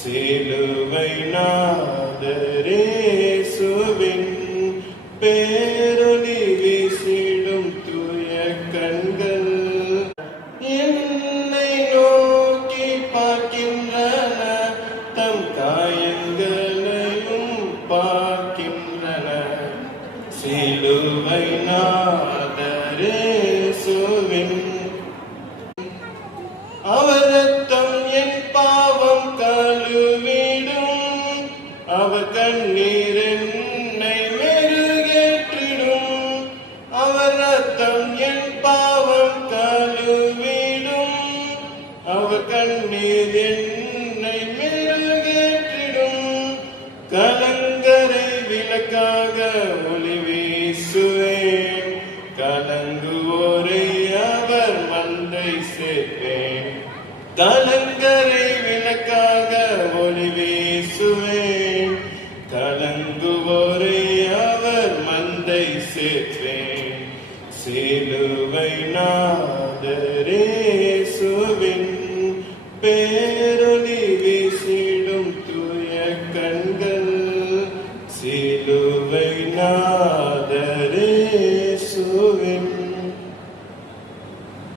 சிலுவை நாதரேசுவின் பேரொளி வீசிடும் தூய கண்கள் என்னை நோக்கி பார்க்கின்றன, தம் காயங்களையும் பார்க்கின்றன. சிலுவை நாதரேசுவின் அவர் ரத்தம் என் பாவம் கழுவிடும், அவர் கண்ணீர் என்னை மெருகேற்றிடும். அவர் ரத்தம் என் பாவம் கழுவிடும், அவர் கண்ணீர் என்னை மெருகேற்றிடும். கலங்கரை விளக்காக ஒளி வீசுவேன், கலங்குவோரை அவர் மந்தை சேர்ப்பேன். கலங்கரை விளக்காக ஒளி வீசுவேன், கலங்குவோரை அவர் மந்தை சேர்ப்பேன். சிலுவை நாதரேசுவின் பேரொளி வீசிடும் தூய கண்கள். சிலுவை நாதரேசுவின்